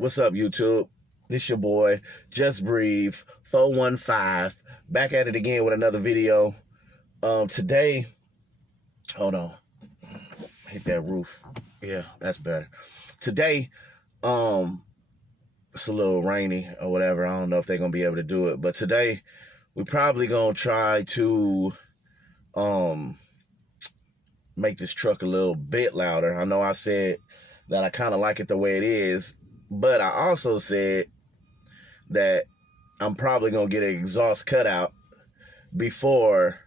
What's up, YouTube? This your boy, Just Breathe 415, back at it again with another video. Today, hold on, hit that roof. Yeah, that's better. Today, it's a little rainy or whatever. I don't know if they're gonna be able to do it, but today we probably gonna try to make this truck a little bit louder. I know I said that I kind of like it the way it is, but I also said that I'm probably gonna get an exhaust cutout before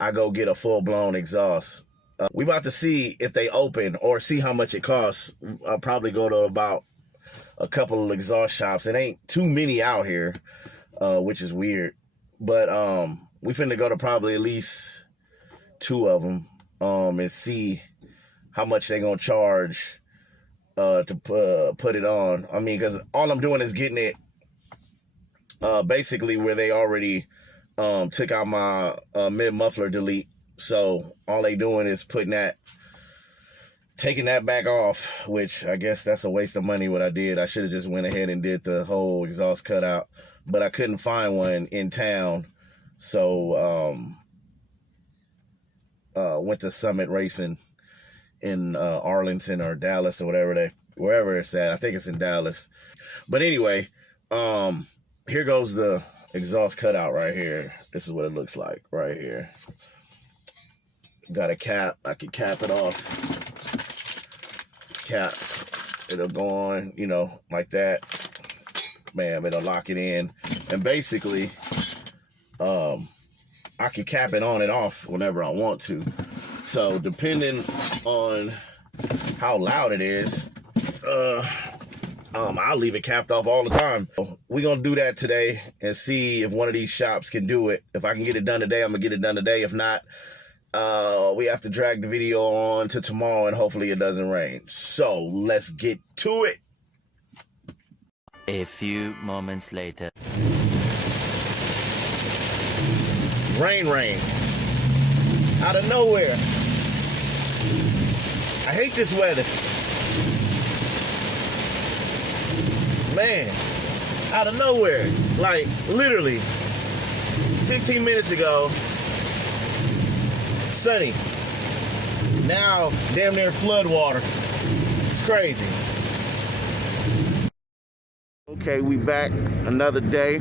I go get a full-blown exhaust. We about to see if they open or see how much it costs. I'll probably go to about a couple of exhaust shops. It ain't too many out here, which is weird, but we finna go to probably at least 2 of them and see how much they gonna charge to put it on. I mean, because all I'm doing is getting it basically where they already took out my mid muffler delete. So all they doing is taking that back off, which I guess that's a waste of money what I did. I should have just went ahead and did the whole exhaust cutout, but I couldn't find one in town. So went to Summit Racing in Arlington or Dallas or wherever it's at. I think it's in Dallas. But anyway, here goes the exhaust cutout right here. This is what it looks like right here. Got a cap. I can cap it off. Cap. It'll go on, you know, like that. Bam, it'll lock it in. And basically, I can cap it on and off whenever I want to. So depending on how loud it is, I'll leave it capped off all the time. We're gonna do that today and see if one of these shops can do it. If I can get it done today, I'm gonna get it done today. If not, we have to drag the video on to tomorrow and hopefully it doesn't rain. So let's get to it. A few moments later. Rain. Out of nowhere. I hate this weather. Man, out of nowhere. Like, literally, 15 minutes ago, sunny. Now, damn near flood water. It's crazy. Okay, we back another day.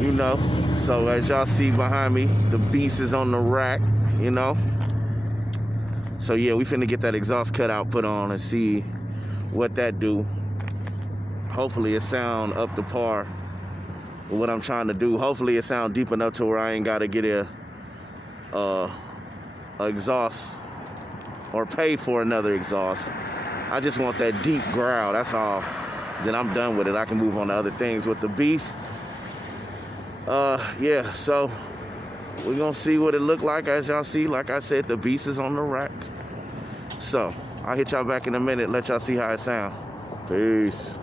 You know, so as y'all see behind me, the beast is on the rack, you know. So yeah, we finna get that exhaust cutout put on and see what that do. Hopefully it sound up to par with what I'm trying to do. Hopefully it sound deep enough to where I ain't gotta get a exhaust or pay for another exhaust. I just want that deep growl, that's all. Then I'm done with it. I can move on to other things with the beast. Yeah, so we're gonna see what it look like. As y'all see, like I said, the beast is on the rack. So I'll hit y'all back in a minute, let y'all see how it sound. Peace.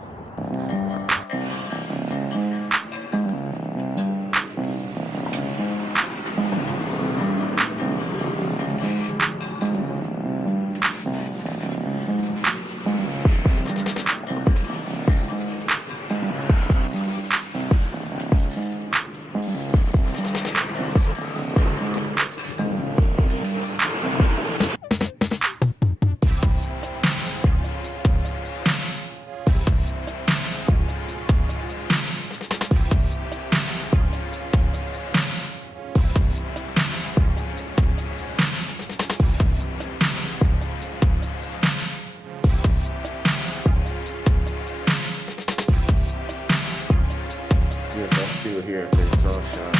Still here at the exhaust shop,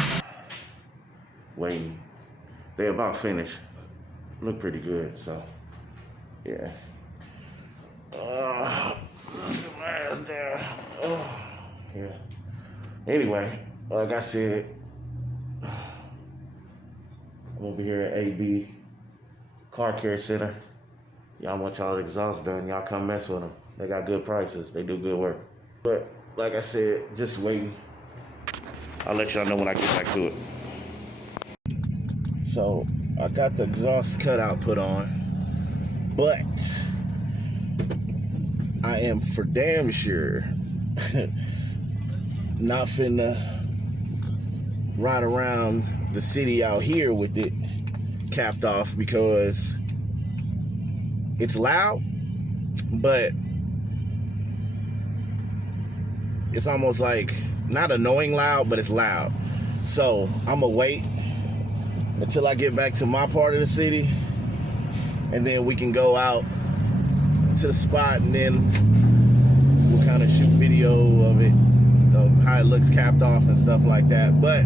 waiting. They about finished. Look pretty good, so yeah. Yeah. Anyway, like I said, I'm over here at AB Car Care Center. Y'all want y'all exhaust done, y'all come mess with them. They got good prices. They do good work. But like I said, just waiting. I'll let y'all know when I get back to it. So I got the exhaust cutout put on, but I am for damn sure not finna ride around the city out here with it capped off, because it's loud, but it's almost like not annoying loud, but it's loud. So I'm gonna wait until I get back to my part of the city, and then we can go out to the spot, and then we'll kind of shoot video of it, of how it looks capped off and stuff like that. But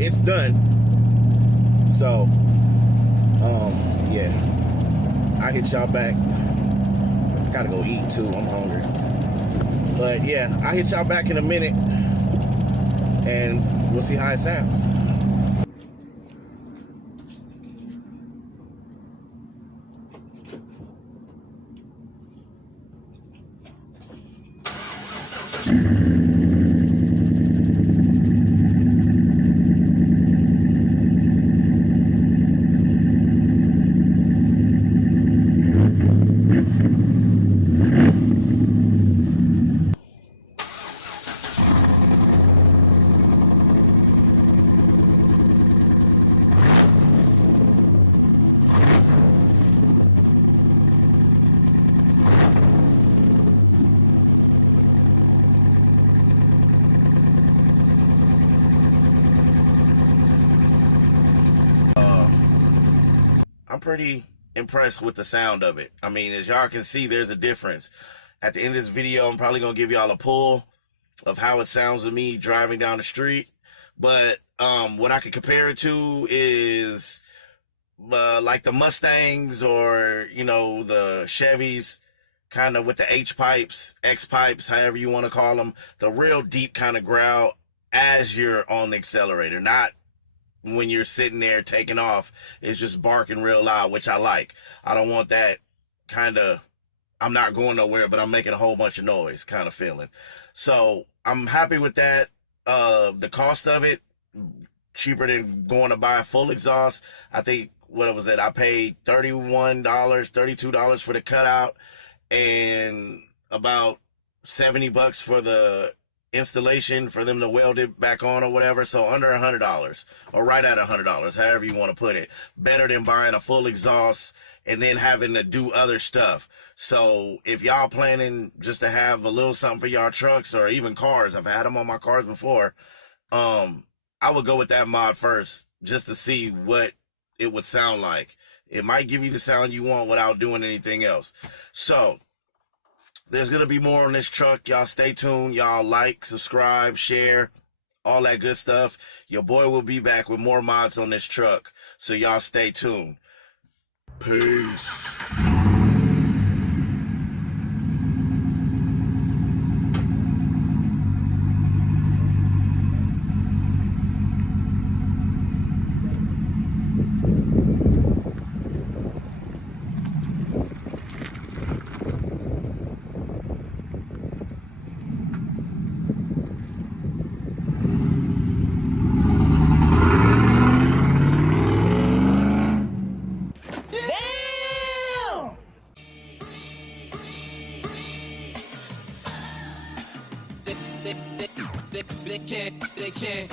it's done. So yeah, I hit y'all back. Gotta go eat too, I'm hungry. But yeah, I hit y'all back in a minute, and we'll see how it sounds. I'm pretty impressed with the sound of it. I mean, as y'all can see, there's a difference. At the end of this video, I'm probably gonna give y'all a pull of how it sounds to me driving down the street. But what I could compare it to is like the Mustangs, or you know, the Chevys, kind of with the H pipes, X pipes, however you want to call them. The real deep kind of growl as you're on the accelerator, not when you're sitting there taking off. It's just barking real loud, which I like. I don't want that kind of, I'm not going nowhere, but I'm making a whole bunch of noise kind of feeling. So I'm happy with that. The cost of it, cheaper than going to buy a full exhaust. I think, what was it? I paid $31, $32 for the cutout, and about $70 for the installation for them to weld it back on or whatever. So under $100, or right at $100, however you want to put it. Better than buying a full exhaust and then having to do other stuff. So if y'all planning just to have a little something for y'all trucks or even cars, I've had them on my cars before, I would go with that mod first, just to see what it would sound like. It might give you the sound you want without doing anything else. So there's going to be more on this truck. Y'all stay tuned. Y'all like, subscribe, share, all that good stuff. Your boy will be back with more mods on this truck. So y'all stay tuned. Peace. They can't.